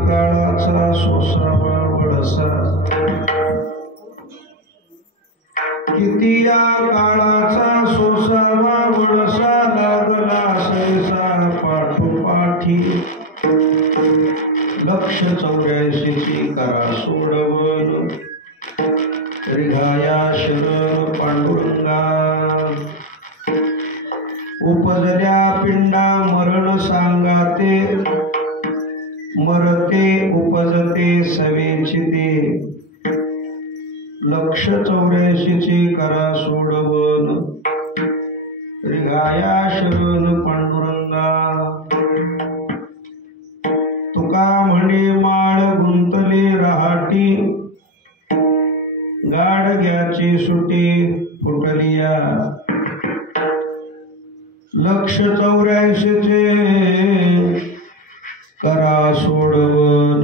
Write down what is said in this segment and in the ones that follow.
काळाचा सोसावा वळसा, किती या काळाचा सोसावा वळसा, लागला सैसा पाठोपाठी, लक्ष 84ची करा सोडवन, रिघाया शरण पांडुरंगा, उपजल्या पिंडा मरण सांगाते, मरते उपजते सवेचिते, लक्ष 84ची करा सोडवन, रिघाया शरण पांडुरंगा, तुका म्हणे माळ गुंतले रहाटी, गाडग्याची सुटी फुटलिया, लक्ष 84चे करा सोडवन,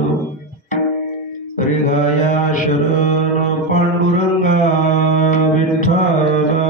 रिघाया शरण पांडुरंगा विठ्ठला।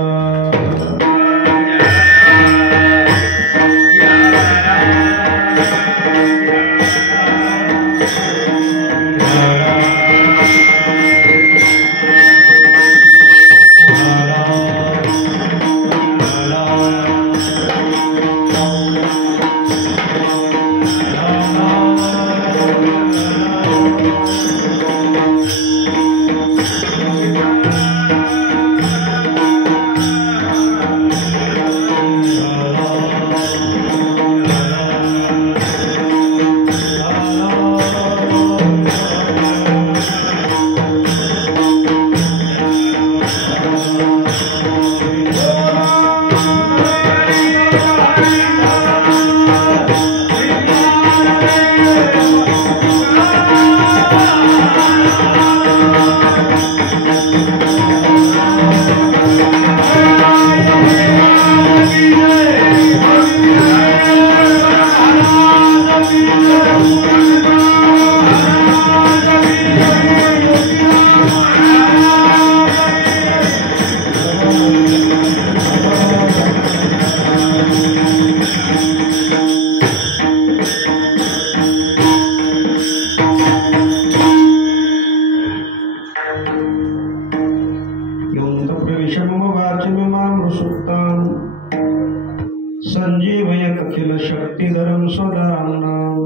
संजीवयत अखिल शक्तिधरं सदानम्,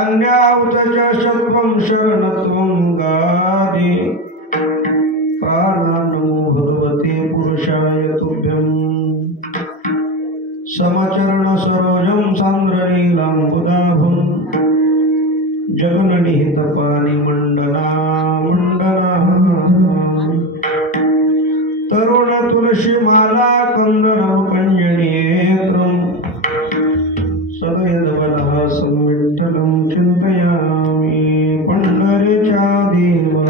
अन्यावतचषत्वं शरणत्वं गादि, प्राणान्नमो भगवते पुरुषाय तुभ्यं, समचरण सरोजं सान्द्रनीलाम्बुदाभं, जगन्निहितपाणि मण्डना मण्डना, तरुण तुलसी माला कंदरम कंजनेत्रम, सदयदवलहासं विठ्ठलं चिन्तयामि, पंढरीच्या देवळा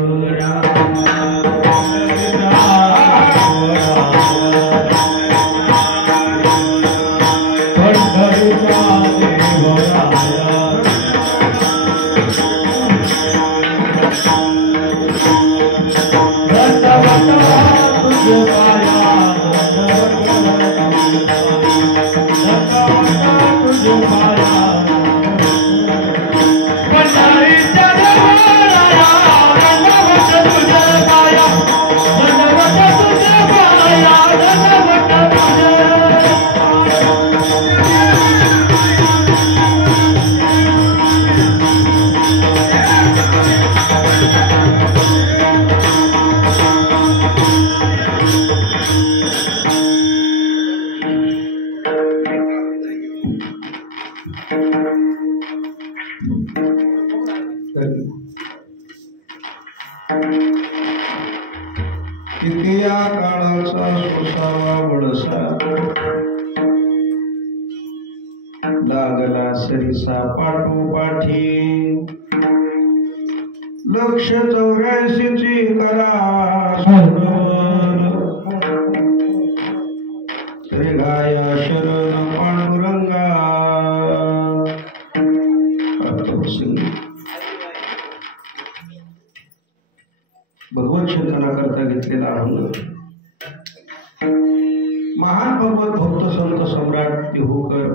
किती या काळाचा सोसावा वळसा, लागला सरिसा पाठोपाठी, लक्ष 84ची करा सोडवन, रिघाया शरण पांडुरंगा। भगवत चिंतना करता घेतलेला अभंग महान भगवत भक्त संत सम्राट देहूकर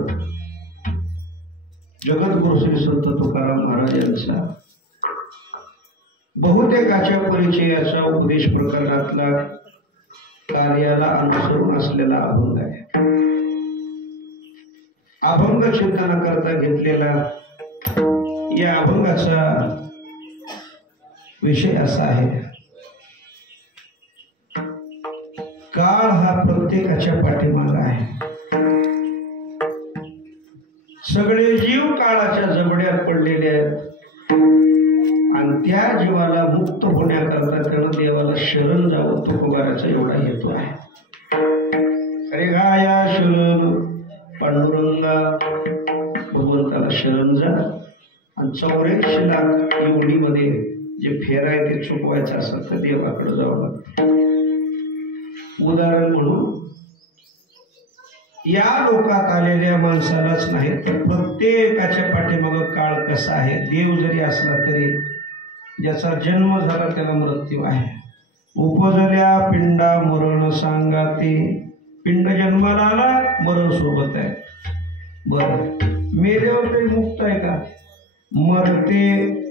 जगद्गुरु श्री संत तुकाराम महाराज यांचा बहुतेकाच्या परिचयाचा उपदेश प्रकरणातला कार्याला अनुसरून असलेला अभंग आहे. अभंग चिंतनाकरता घेतलेला या अभंगाचा विषय असा आहे, काळ हा प्रत्येकाच्या पाठीमागे आहे. सगळे जीव काळाच्या जबड्यात पडलेले आहेत आणि त्या जीवाला मुक्त होण्याकरता त्यानं देवाला शरण जावं, तुकोबाराचा एवढा हेतू आहे. अरे गाया शरण पांडुरंगा, भगवंताला शरण जा आणि 84 लाख योनीमध्ये जे फेराय ते चुकवायचं असेल तर देवाकडे जावं लागतं. उदाहरण म्हणून या लोकात आलेल्या माणसालाच नाही तर प्रत्येकाच्या पाठीमागं काळ कसा आहे. देव जरी असला तरी ज्याचा जन्म झाला त्याला मृत्यू आहे. उपजल्या पिंडा मरण सांगा ते, पिंड जन्माला आला मरण सोबत आहे. बरं, मेल्यावर तरी मुक्त आहे का? मरते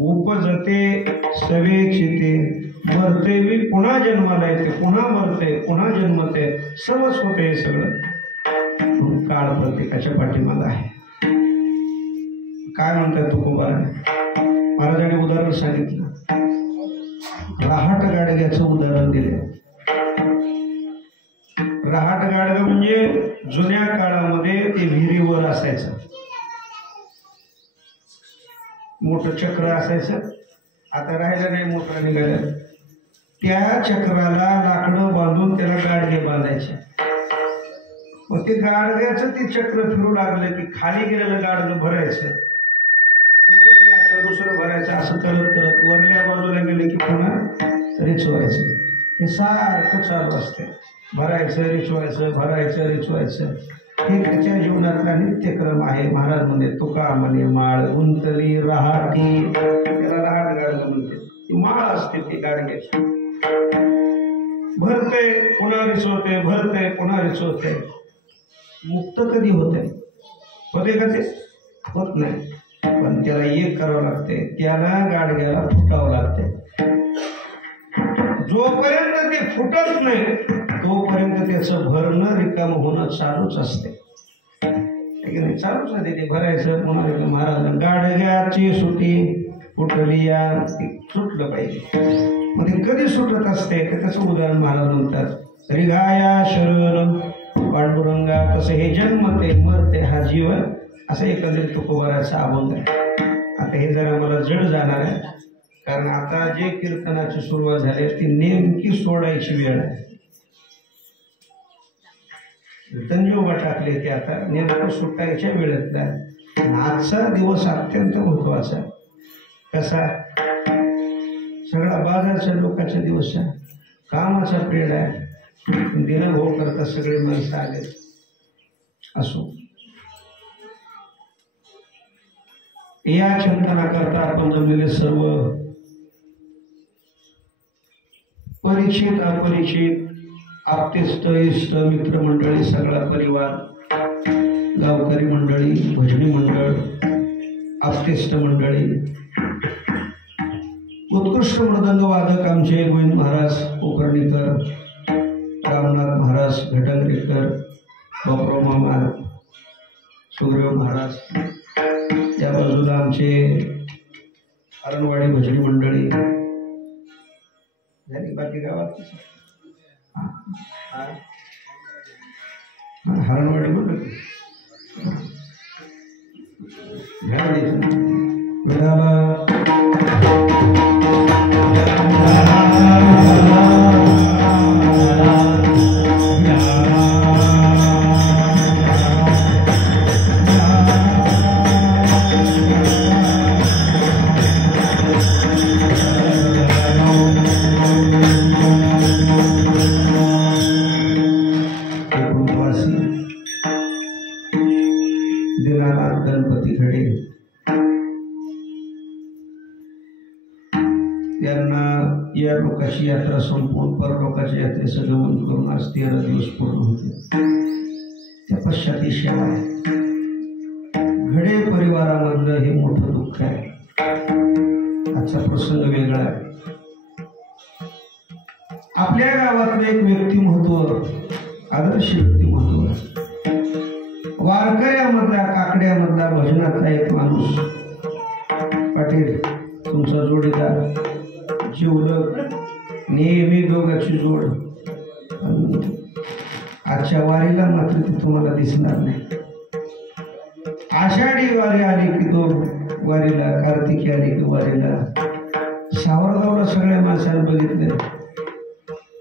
उपजते सवेचिते, मरते मी पुन्हा जन्माला येते, पुन्हा मरते, पुन्हा जन्मते, सर्वच होते हे सगळं. काळ प्रत्येकाच्या पाठीमागे आहे. काय म्हणतात तुकोबाराने? महाराजांनी उदाहरण सांगितलं, रहाट गाडग्याचं उदाहरण दिले. रहाट गाडगं म्हणजे जुन्या काळामध्ये ते विहिरीवर असायचं, मोठं चक्र असायचं. आता राहिलं नाही, मोटर निघालं. त्या चक्राला लाकडं बांधून त्याला गाडगे बांधायचे. मग ते गाडग्याचं ते चक्र फिरू लागलं की खाली गेलेलं गाडगं भरायचं, वर याचं दुसरं भरायचं, असं करत करत वरल्या बाजूला गेले की पुन्हा रिचवायचं. हे सारखं चालू असते, भरायचं रिचवायचं, भरायचं रिचवायचं. हे त्याच्या जीवनातला नित्यक्रम आहे. महाराज म्हणे तुका म्हणे माळ गुंतली रहाटी, त्याला रहाट गाडगं म्हणते. ती माळ असते ती गाडग्याची. भरते पुन्हा रिचवते, भरते पुन्हा रिचवते. मुक्त कधी होते? होते का ते? होत नाही. पण त्याला एक करावं लागते, त्याला गाडग्याला फुटावं लागते. जोपर्यंत ते फुटत नाही तोपर्यंत त्याचं भरणं रिकाम होणं चालूच असते. चालूच आहे ते भरायचं पुन्हा. महाराज गाडग्याची सुटी फुटली या, सुटलं पाहिजे. मग ते कधी सुटत असते त्याचं उदाहरण महाराज म्हणतात, रिघाया शरण पांडुरंगा. कसं हे जन्मते मरते हा जीव, असं एकंदरीत तुकोबाराचा अभंग आहे. आता हे जरा मला जड जाणार आहे, कारण आता जे कीर्तनाची सुरुवात झाली ती नेमकी सोडायची वेळ आहे. कीर्तनजेव्हा टाकले ते आता नेमकं सुटायच्या वेळेतला. आजचा दिवस अत्यंत महत्वाचा आहे. कसा? सगळा बाजारच्या लोकांचा दिवस आहे, कामाचा पिरियड आहे. दिनभोग करता सगळे माणसं आले. असो, या चिंतनाकरता आपण जमलेले सर्व परिचित अपरिचित आप्तेष्ट इष्ट मित्रमंडळी, सगळा परिवार, गावकरी मंडळी, भजनी मंडळ, आप्तेष्ट मंडळी, उत्कृष्ट मृदंग वादक आमचे गोविंद महाराज कोकर्णीकर, रामनाथ महाराज घटंगरेकर, बापराव मामा, सुग्रीव महाराज, या बाजूला आमचे हरणवाडी भजनी मंडळी झाली. बाकी गावात हरणवाडी म्हणलं वेळाला या लोकांची यात्रा संपून परलोकाच्या यात्रेचं गमन करून आज 13 दिवस पूर्ण होते. त्या पश्चात ही सेवा आहे. घडे परिवारामधलं हे मोठं दुःख आहे. आजचा प्रसंग वेगळा आहे. आपल्या गावातलं एक व्यक्तिमत्व, आदर्श व्यक्तिमत्व, वारकऱ्यामधला, काकड्यामधला, भजनातला एक माणूस, पाटील तुमचा जोडीदार, जीवलग, नेहमी दोघांची जोड. आजच्या वारीला मात्र ते तुम्हाला दिसणार नाही. आषाढी वारी आली की तो वारीला, कार्तिकी आली की वारीला. सावरगावला सगळ्या माणसाने बघितले.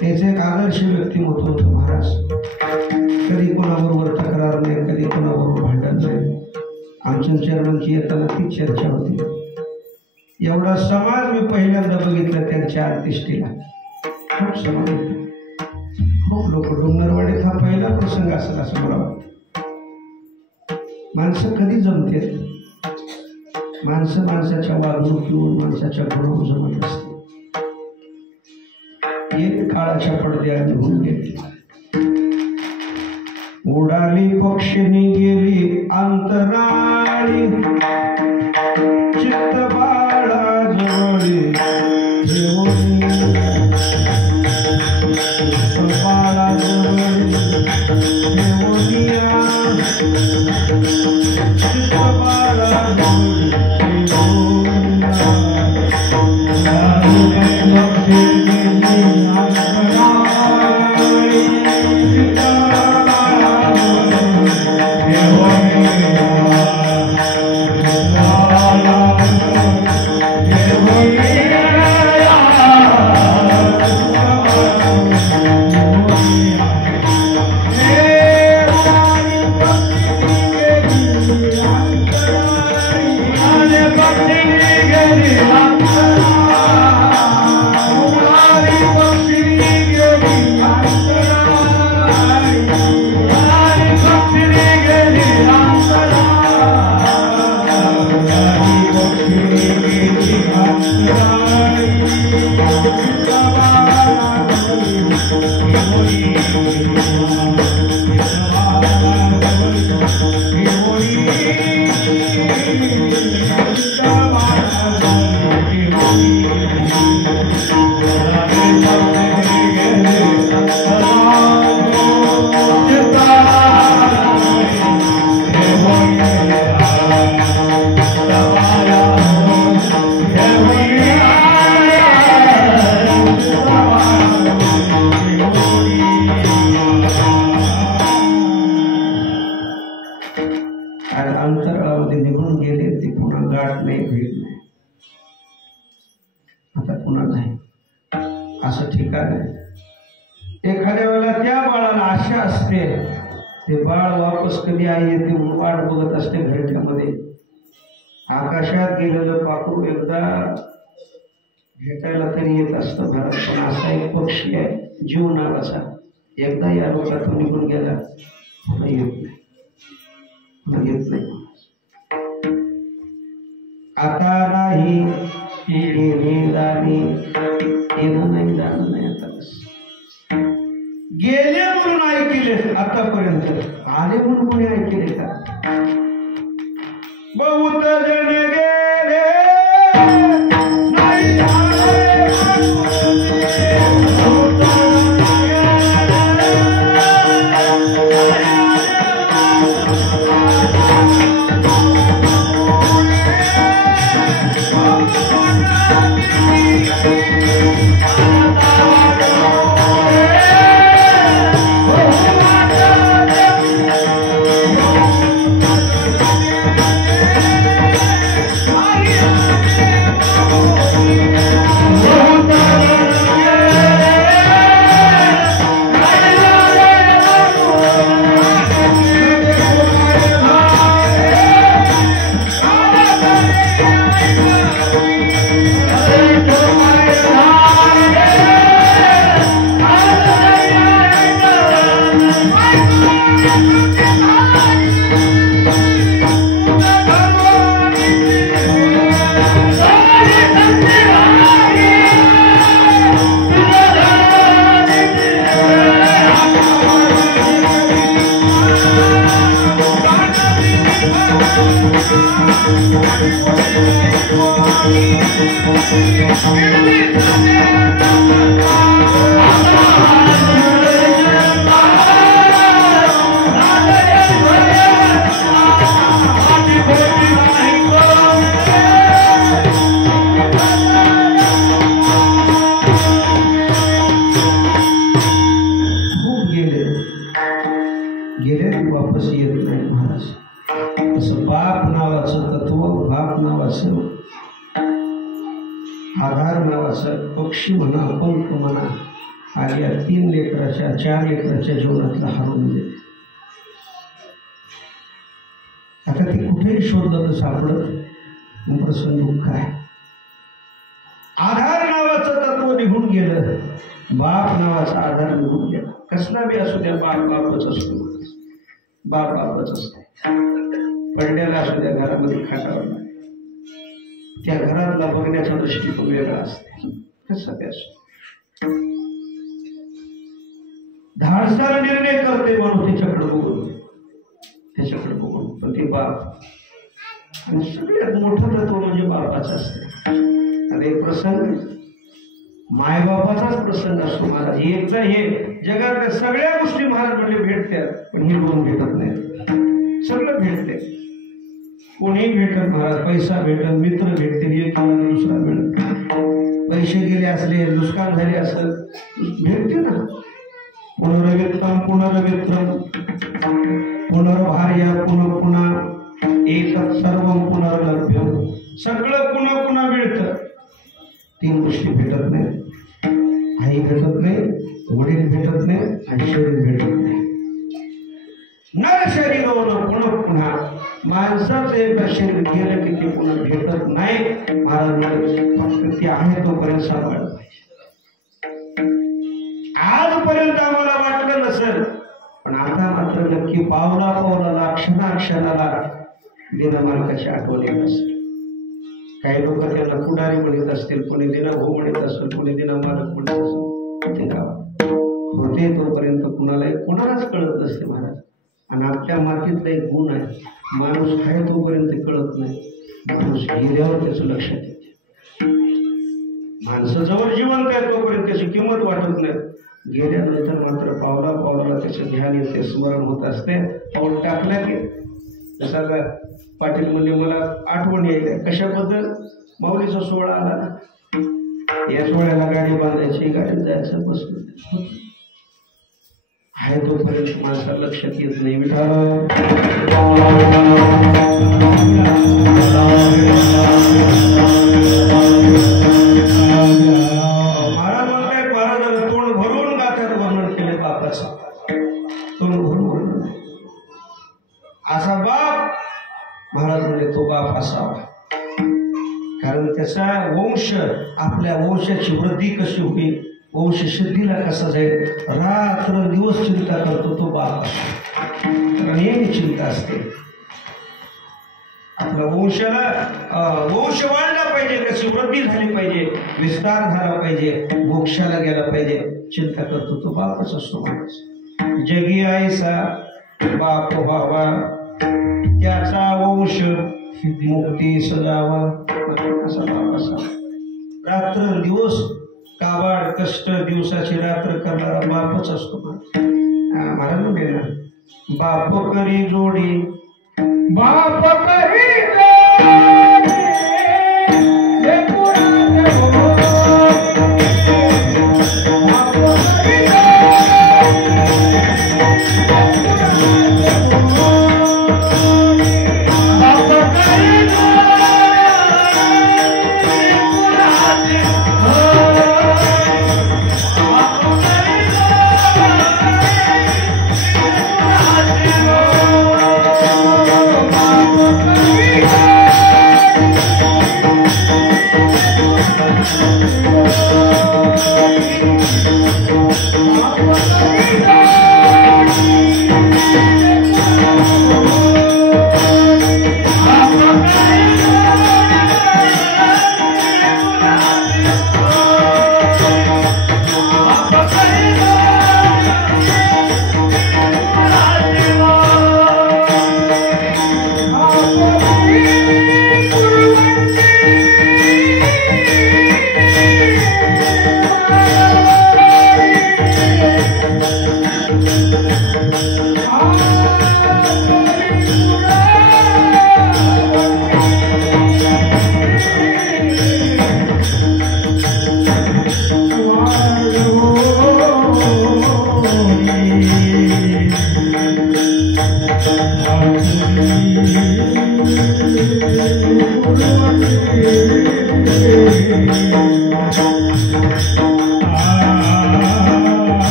त्याचे एक आदर्श व्यक्तिमत्व होतं महाराज. कधी कोणाबरोबर तक्रार नाही, कधी कोणाबरोबर भांडण नाही. आमच्या चेअरमनची येताना ती चर्चा होती. एवढा समाज मी पहिल्यांदा बघितला त्यांच्या अंत्येष्टीला. खूप समाज होते, खूप लोक. डोंगरवाडीत हा पहिला प्रसंग असेल असं मला वाटतं. माणसं कधी जमतात? माणसं माणसाच्या वागणुकीवर, माणसाच्या गुणावर जमत असते. एक काळाच्या पडद्यात निघून गेली. उडाली पक्षिणी गेली अंतराळी, चित्त बाळा जवळी ठेवून, चित्त बाळा जवळी ठेवूनिया, चित्त बाळा जवळी अंतराळामध्ये निघून गेले. ते पुन्हा गाठ नाही, भेट नाही. आता पुन्हा नाही असं ठिकाण आहे. एखाद्या वेळेला त्या बाळाला आशा असते, ते बाळ वापस कधी आई येते म्हणून वाट बघत असते घरट्यामध्ये. आकाशात गेलेलं पाखरू एकदा भेटायला तरी येत असतं घरात. पण असा एक पक्षी आहे जीव नावाचा, एकदा या लोकातून निघून गेला पुन्हा येत नाही, पुन्हा येत नाही. आता नाही येणं नाही, जाणं नाही. आता बस गेले म्हणून ऐकले आतापर्यंत, आले म्हणून कोणी ऐकले का? बहुत जण गेले नाही आले. वापस येत नाही महाराज. असं बाप नावाचं तत्व, बाप नावाचं आधार नावाचं पक्षी म्हणा, पंख म्हणा, आणि या 3 लेकराच्या 4 लेकराच्या जीवनातला हरवून गेले. आता ते कुठेही शोधलं तर सापडत प्रसन्न दुःख आहे. आधार नावाचं तत्व निघून गेलं, बाप नावाचा आधार निघून गेला. कसला बी असू द्या, बाप बापच असतो, बाप बापच असते. पडण्याला असू द्या, घरामध्ये खाटावर नाही, त्या घरातला बघण्याचा दृष्टिकोन वेगळा असते. कसं ते असतो, धाडसाला निर्णय करते म्हणून त्याच्याकडे बघून, त्याच्याकडे बघून. पण ते बाप, आणि सगळ्यात मोठं तत्व म्हणजे बापाचं असते. आणि प्रसंग मायबापाचाच प्रसंग असतो महाराज. एकदा हे जगातल्या सगळ्या गोष्टी महाराज म्हणजे भेटतात, पण हे 2 भेटत नाही. सगळं भेटते, कोणीही भेटत महाराज. पैसा भेटत, मित्र भेटतील, एक दुसरा मिळत. पैसे गेले असले, नुकसान झाले असेल, भेटते ना. पुनर्वित्तम पुनर्वित्रम पुनर्भार्या पुनः पुन्हा एक सर्व पुनर्लभ्यम. सगळं पुन्हा पुन्हा मिळतं. 3 गोष्टी भेटत नाही. आई भेटत नाही, वडील भेटत नाही, आणि शरीर भेटत नाही. नर शरीर पुन्हा पुन्हा. माणसाचं एकदा शरीर गेलं की ते पुन्हा भेटत नाही. महाराज फक्त ते आहे तोपर्यंत सांभाळलं पाहिजे. आजपर्यंत आम्हाला वाटलं नसेल, पण आता मात्र नक्की पावला पावलाला, क्षणाक्षणाला दिनमालकाची आठवण येत असेल. काही लोक त्यांना पुढारी म्हणत असतील, कोणी दिना भाऊ म्हणत असेल, कोणी दिना मालक म्हणत असेल. ते गावात होते तोपर्यंत कोणालाच कळत नसते महाराज. आणि आपल्या मातीतला एक गुण आहे, माणूस आहे तोपर्यंत कळत नाही, माणूस गेल्यावर त्याचं लक्षात येते. माणसं जवळ जिवंत आहे तोपर्यंत त्याची किंमत वाटत नाही. गेल्यानंतर मात्र पावला पावलाला त्याचं ध्यान येते, स्मरण होत असते. पाऊल टाकलं की जसा का पाटील म्हणजे मला आठवण यायला कशाबद्दल, माऊलीचा सोहळा आला ना, या सोहळ्याला गाडी बांधायची, गाडीत जायचं, बसलं आहे तोपर्यंत माणसाला लक्षात येत नाही. महाराज म्हणतात, महाराजांना तोंड भरून गाथ्यात वर्णन केले बापाचं. तोंड भरून वर्णन. असा बाप महाराज म्हणजे तो बाप असावा, कारण त्याचा वंश, आपल्या वंशाची वृद्धी कशी होईल, वंश सिद्धीला कसा जाईल, रात्र दिवस चिंता करतो तो बाप असतो. नेहमी चिंता असते. आपल्या वंशाला वंश वाढला पाहिजे, कशी वृद्धी झाली पाहिजे, विस्तार झाला पाहिजे, मोक्षाला गेला पाहिजे, चिंता करतो तो बापच असतो माणूस. जगी आईसा बाप व्हावा, त्याचा वंश मुक्ती सजावा, असा बाप असावा. रात्र दिवस काबाड कष्ट, दिवसाची रात्र करणारा बापच असतो. महाराज म्हणले ना, बाप करी जोडी, बाप करी Oh,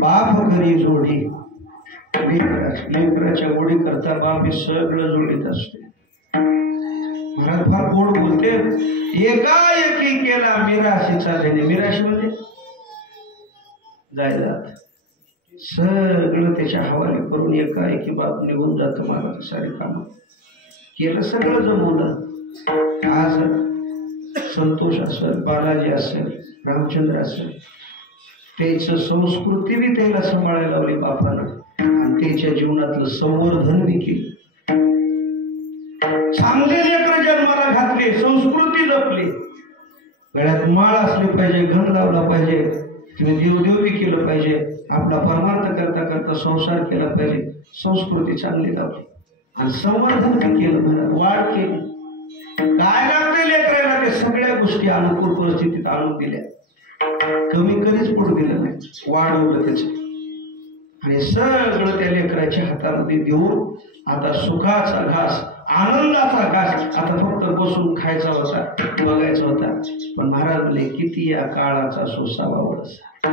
बाप करी जोडी लेकराच्या गोडी करता बाप हे सगळं जोडीत असते. महाराज फार गोड बोलते. एकाएकी केला मिराशीचा देणे. मिराशी म्हणजे जायला सगळं त्याच्या हवाले करून एकाएकी बाप निघून जातो. महाराज सारे काम केलं, सगळं जमवलं. आज संतोष असेल, बालाजी असेल, रामचंद्र असेल, त्याचं संस्कृती बी त्याला सांभाळायला लावली बापानं आणि त्याच्या जीवनातलं संवर्धन बी केलं. चांगले लेकर जन्माला घातले, संस्कृती जपली. गळ्यात माळ असली पाहिजे, घन लावला पाहिजे, तुम्ही देवदेव बी केलं पाहिजे, आपला परमार्थ करता करता संसार केला पाहिजे. संस्कृती चांगली लावली आणि संवर्धन बी केलं. म्हणा वाढ केली. काय लागते लेकराला ते सगळ्या गोष्टी अनुकूल परिस्थितीत आणून दिल्या. कमी कधीच पडू दिलं नाही, वाढवलं त्याच आणि सगळं त्या लेकराच्या हातामध्ये देऊन आता सुखाचा घास, आनंदाचा घास आता फक्त बसून खायचा होता, बघायचा होता. पण महाराज म्हणले किती या काळाचा सोसावा वळसा.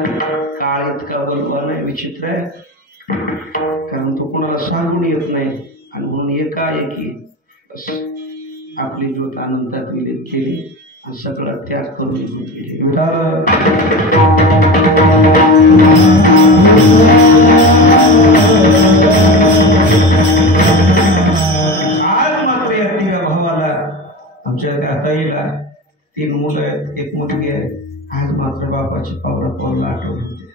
काळ इतका बलवान आहे, विचित्र आहे, कारण तो कोणाला सांगून येत नाही. आणि म्हणून एकाएकी आपली ज्योत आनंदात विलीन केली आणि सगळा त्याग करून निघून गेले. आज मात्र या तिघा भावाला, आमच्या त्या ताईला 3 मुलं आहेत, 1 मुलगी आहे. आज मात्र बापाची पावला आठवण होते.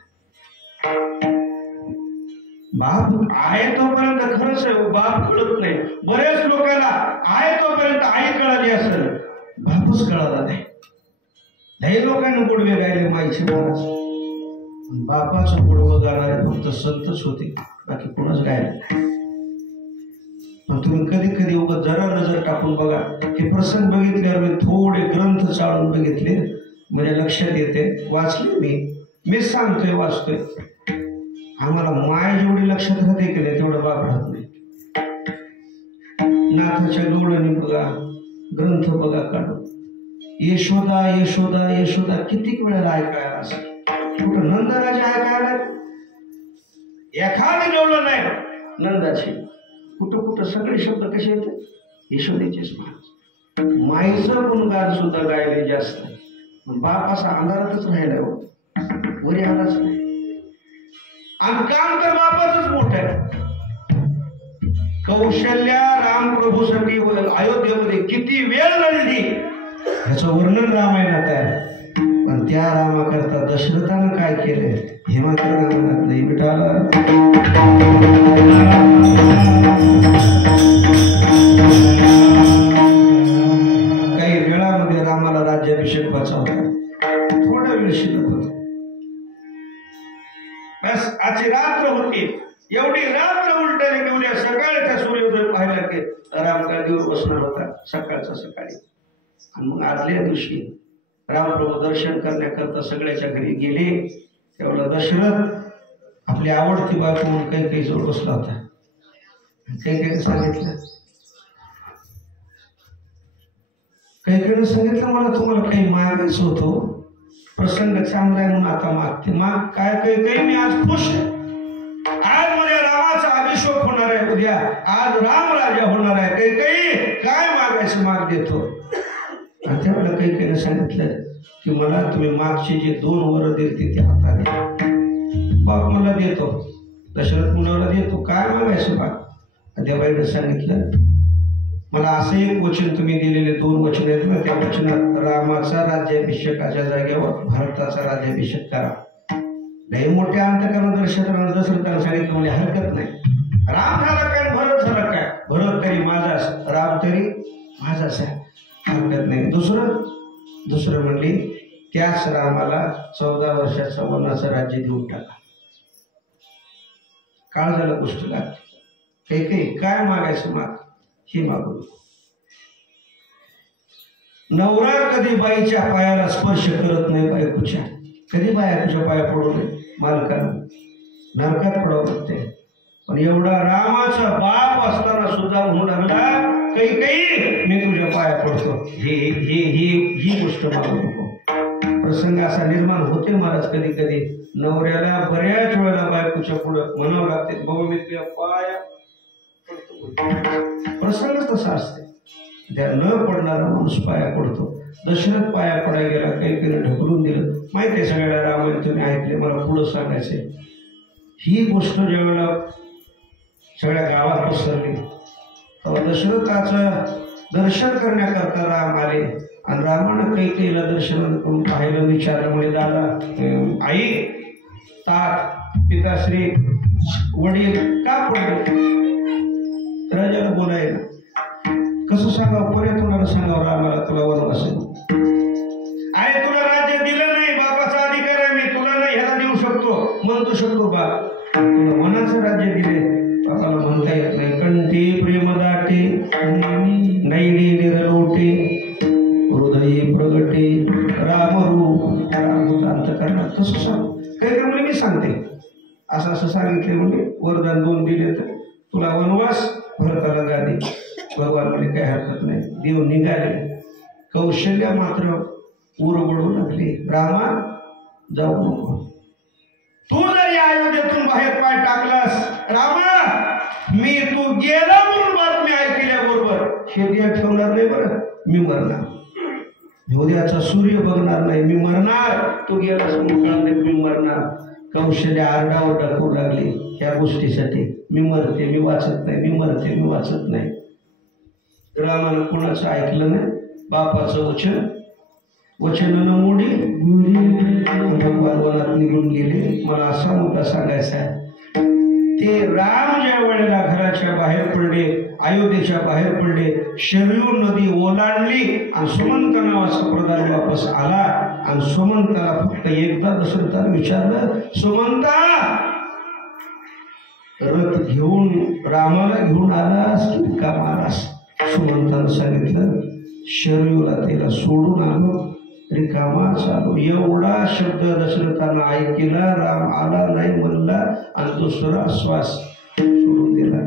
बाप आहे तोपर्यंत खरंच आहे, बाप कळत नाही. बरेच लोकांना आहे तोपर्यंत आई कळाली असेल, बापच कळाला नाही. लई लोकांना गुडवे गायले माईचे महाराज. बापाचं गुडवं गाणारे फक्त संतच होते, बाकी कोणच गायला नाही. पण तुम्ही कधी कधी उगाच जरा नजर टाकून बघा. हे प्रसंग बघितल्यावर थोडे ग्रंथ चाळून बघितले म्हणजे लक्षात येते. वाचले मीच सांगतोय, वाचतोय. आम्हाला माय जेवढी लक्षात राहते की नाही तेवढं बाप राहत नाही. नाथाच्या गवळणी बघा, ग्रंथ बघा काढून. यशोदा यशोदा यशोदा कितीक वेळेला ऐकायला असं. कुठं नंदराजा ऐकायला एखादी गवळण नाही नंदाची. कुठं कुठं सगळे शब्द कसे येते यशोदेचेच. महाराज माईचं गुणगान सुद्धा गायले जास्त. बाप असा अंधारातच राहिला, वरी आलाच नाही. आणि काम तर बापाचंच मोठं आहे. कौशल्या रामप्रभूसाठी अयोध्येमध्ये किती वेळ लढली ह्याचं वर्णन रामायणात आहे. पण त्या रामाकरता दशरथानं काय केलंय हे मात्र रामायणात नाही. विठाला काही वेळामध्ये रामाला राज्याभिषेक व्हायचा होता. थोडा वेळ शिल्लक होता. बस आजची रात्र होती. एवढी रात्र उलटाने की उद्या सकाळच्या सूर्योदय पाहिला की राम गादीवर बसणार होता सकाळचा सकाळी. आणि मग आदल्या दिवशी रामप्रभू दर्शन करण्याकरता सगळ्याच्या घरी गेले. तेवढा दशरथ आपली आवडती बायको म्हणून काही जवळ बसला होता. काही सांगितलं सांगितलं मला तुम्हाला काही मागायचं होतं. प्रसंग चांगला आहे म्हणून आता मागते. माग काय काही मी आज खुश आहे. आज मध्ये रामाचा अभिषेक होणार आहे. उद्या आज राम राजा होणार आहे. काही काय मागायचं माग देतो. आणि त्यावेळेला काही सांगितलं की मला तुम्ही मागचे जे 2 वर दिले ते आता द्या. बाप मला देतो. दशरथ मुलाला देतो. काय मागायचं बाप. त्या बाईनं सांगितलं मला असं एक वचन तुम्ही दिलेले 2 वचन आहेत ना. त्या वचनात रामाचा राज्याभिषेकाच्या जागेवर भारताचा राज्याभिषेक करा. लई मोठ्या अंतकरणात दशरथानं सांगितलं म्हणजे हरकत नाही. राम झाला काय भरत झाला काय. भरत तरी माझाच राम तरी माझाच आहे. हरकत नाही. दुसरं म्हणले त्याच रामाला 14 वर्षाचा वनाचं राज्य देऊन टाका. काळ झालं गोष्टीला. काही काय मागायचं माग हे मागू. नवरा कधी बाईच्या पायाला स्पर्श करत नाही. बायकोच्या कधी बायकोच्या पाया पडू नये. मालकानं नरकात पडावं लागते. पण एवढा रामाचा बाप असताना सुद्धा म्हणू लागला काही मी तुझ्या पाया पडतो. ही गोष्ट मागू नको. प्रसंग असा निर्माण होते महाराज. कधी कधी नवऱ्याला बऱ्याच वेळेला बायकोच्या पुढं म्हणावं लागते बाबा मी तुझ्या पाया पडतो. प्रसंगच तसा असते. त्या न पडणारा माणूस पाया पडतो. दशरथ पाया पडायला गेला. काही ढकलून दिलं. माहिती आहे सगळ्या रामायण तुम्ही ऐकले. मला पुढं सांगायचे ही गोष्ट ज्या वेळेला सगळ्या गावात पसरली तेव्हा दशरथाचं दर्शन करण्याकरता राम आले. आणि रामानं कैकेयीला दर्शन करून पाहिलं. विचारलं म्हणजे दादा आई तात पिताश्री वडील का पडले. राजाला बोलायला कसं सांगावं. कोण्या तोंडाला सांगावं रामाला तुला वनवास आहे. तुला राज्य दिलं नाही. बापाचा अधिकार आहे. मी तुला नाही ह्याला देऊ शकतो म्हणतो शकतो बा. तुला वनाचं राज्य दिले बापाला म्हणता येत नाही. कंठी प्रेमदाटे नैडी निरलोटे हृदयी प्रगटे रामरूप अंतकरणात. तसं सांग काही म्हणजे मी सांगते असं सांगितले म्हणजे वरदान 2 दिले तर तुला वनवास भरताला गादी. भगवान म्हणजे काही हरकत नाही. देव निघाले. कौशल्या मात्र उरबडू लागली. रामा जाऊ नको. तू जरी अयोध्येतून बाहेर पाय टाकलास रामा मी तू गेला म्हणून बातमी ऐकल्याबरोबर हे देह ठेवणार नाही. बरं मी मरणार. उद्याचा सूर्य बघणार नाही. मी मरणार. तू गेलास म्हणून कळणार नाही. मी मरणार. कौशल्या आरडाओरडा करू लागली ह्या गोष्टीसाठी. मी मरते मी वाचत नाही. मी मरते मी वाचत नाही. रामानं कोणाचं ऐकलं नाही. बापाचं वचन मोडी भगवान वनात निघून गेले. मला असा मुद्दा सांगायचा आहे. ते राम ज्या वेळेला घराच्या बाहेर पडले अयोध्येच्या बाहेर पडले शरयू नदी ओलांडली आणि सुमंत नावाचा प्रधान वापस आला. आणि सुमंताला फक्त एकदा दशरथाने विचारलं सुमंता रथ घेऊन रामाला घेऊन आलास की का मारास. सुमंतानं सांगितलं शरयूला त्याला सोडून आलो रिकामाच आलो. एवढा शब्द दशरथानं ऐकला. राम आला नाही म्हणला आणि दुसरा श्वास सोडून दिला.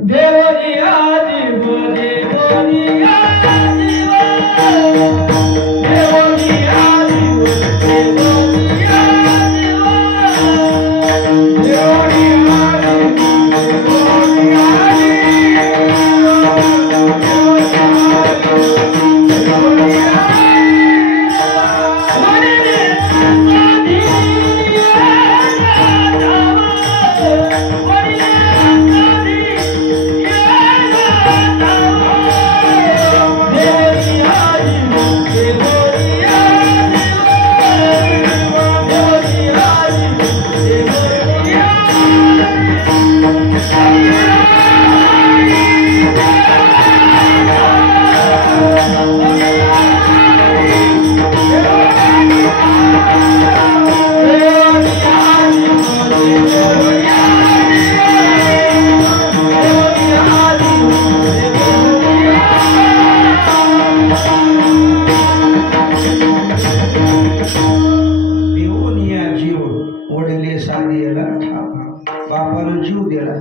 बापानं जीव दिला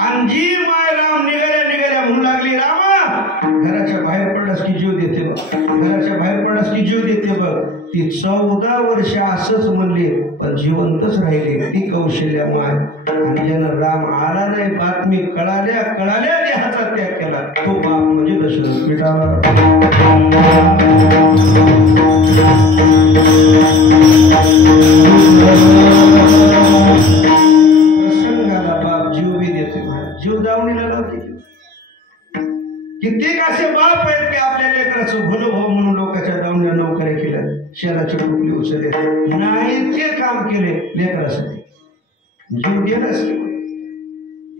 आणि जी माय राम निघाल्या म्हणू लागली, रामा घराच्या बाहेर पडलास की जीव देते बघ, घराच्या बाहेर पडलास की जीव देते बघ. ती 14 वर्ष असंच म्हणली पण जिवंतच राहिली ती कौशल्या माय. आणि ज्यानं राम आला नाही बातमी कळाल्या देहाचा त्याग केला तो बाप म्हणजे दशरथ पिता. प्रसंगाला बाप जीव बी देते, जीव दावणीला लावते. कित्येक असे बाप आहेत की आपल्या लेकराचं भलं भाऊ म्हणून लोकांच्या दावण्या नोकऱ्या केल्या, शेणाची टोपली उचलले नाही ते काम केले लेकरासाठी. जीव गेलाच जीव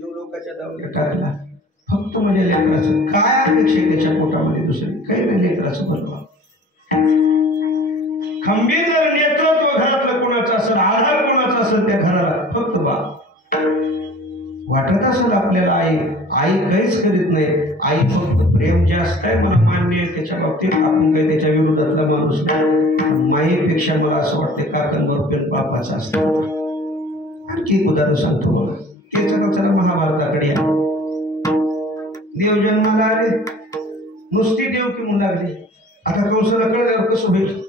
लोकांच्या दावण्या टाकला फक्त म्हणजे लेकराचं काय अपेक्षा त्याच्या पोटामध्ये दुसरी काही नाही, लेकराचं भलं. खंबीर नेतृत्व घरातलं कोणाचं असेल, आधार कोणाचा असेल त्या घराला फक्त बाप. वाटत असेल आपल्याला आई काहीच करीत नाही, आई फक्त प्रेम जास्त आहे मला मान्य आहे त्याच्या बाबतीत, आपण काही त्याच्या विरोधातला माणूस नाही. माईपेक्षा मला असं वाटतं काकांवर प्रेम बापाचं असतं. आणखी उदाहरण सांगतो बघा, तेच चला महाभारताकडे या. देव जन्माला आले, नुसती देव की म्हणू लागली. आता कंसाला कळल्यावर कसं होईल,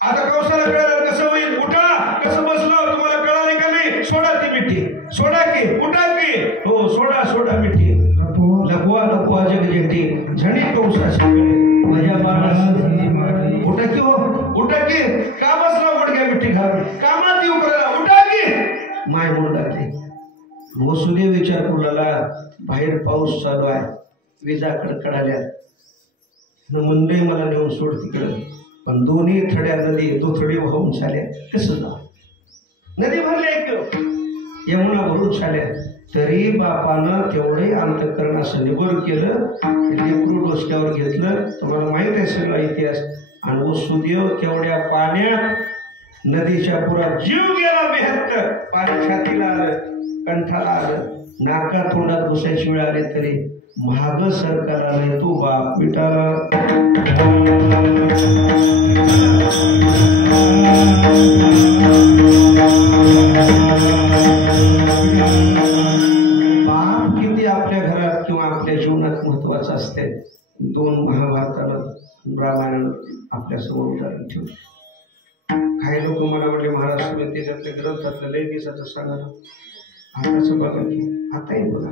आता कंसाला कळल्यावर कसं होईल, उठा कसं बसलो तुम्हाला कळाले का नाही, सोडा ती मिठी, सोडा की उठा की, हो सोडा मिठी, लपवा जगजेठी झणी कंसाची माझ्या बाळा उठा की, हो उठा की, का बसला गुडघ्या मिठी घालून, कामात येऊ करायला उठा की. माय म्हणू लागली. वसुदेव विचार करू लागला, बाहेर पाऊस चालू आहे, विजा कडकडाल्या, म्हणले मला नेऊन सोड तिकडं, पण दोन्ही थड्या नदी दुथडी वाहून झाल्या. कसं जा नदी भरल्या एक यमुना भरून झाल्या, तरी बापानं तेवढे अंतःकरणाचं निबर केलं, लेकरू डोसक्यावर घेतलं. तुम्हाला माहित आहे सगळा इतिहास. आणि वसुदेव तेवढ्या पाण्यात नदीच्या पुरात जीव गेला बेहत्तर, पाणी छातीला आलं, कंठाला आलं, नाका तोंडात घुसायची वेळ आली तरी महाग सरकारला नाही तू बाप विटाला. बाप किती आपल्या घरात किंवा आपल्या जीवनात महत्वाचं असते. 2 महाभारतानं रामायण आपल्या समोर उदाहरण ठेवलं. काही लोक मला म्हणले महाराज तुम्ही त्याच्यातल्या ग्रंथातलं लय दिवसाचं सांगा, आताच बघा की, आताही बघा,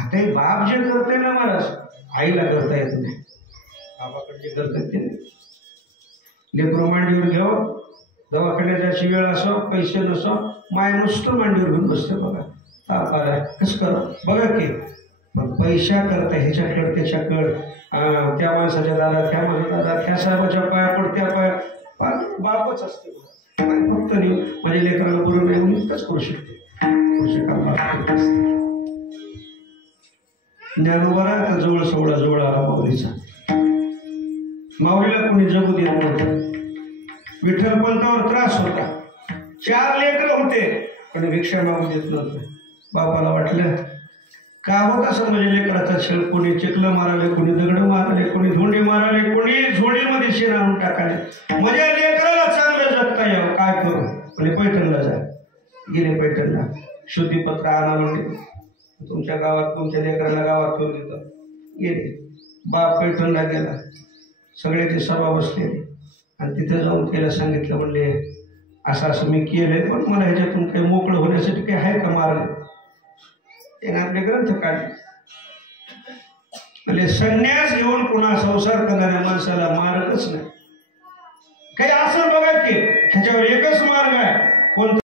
आताही बाप जे करते ना महाराज आईला करता येत नाही, बाबाकडे जे करतात ते नाही. लेकरू मांडीवर घ्यावं, दवाखान्यात जायची वेळ असो, पैसे नसो, माय नुसतं मांडीवर घेऊन बसते. बघा ताप आलाय कसं करा बघा की, पण पैशा करता ह्याच्याकडे त्याच्याकडे, त्या माणसाच्या दादा त्या माझ्या दादा त्या साहेबाच्या पाया पडत्या पाया, बापच असते. फक्त माझ्या लेकराला बरं नाही म्हणून इतकंच करू शकते, पुढचे काम बाप असते. ज्ञानोबा का जवळ आला माऊलीचा. माऊलीला कोणी जगू देत नव्हतं. विठ्ठल पंतावर त्रास होता, 4 लेकरं होते पण भिक्षा मागू देत नव्हतं. बापाला वाटलं का होत असं म्हणजे लेकराचा छळ, कोणी चिखलं माराले, कोणी दगड माराले, कोणी धोंडी माराले, कोणी झोडीमध्ये शेण आणून टाकाले, म्हणजे लेकराला चांगलं जगता यावं. काय करू म्हणजे पैठणला जा. गेले पैठणला, शुद्धीपत्र आणा म्हणले, तुमच्या गावात तुमच्या लेकराला गावात ठेवून देतं. गेले, बाप पैठणला गेला, सगळे ते सभा बसले आणि तिथे जाऊन त्याला सांगितलं, म्हणले असं मी केलंय पण मला ह्याच्यातून काही मोकळं होण्यासाठी काही आहे का मार्ग. त्याने आपले ग्रंथ काढले, म्हणजे संन्यास घेऊन पुन्हा संसार करणाऱ्या माणसाला मार्गच नाही. काही असं बघा की ह्याच्यावर एकच मार्ग आहे, कोणता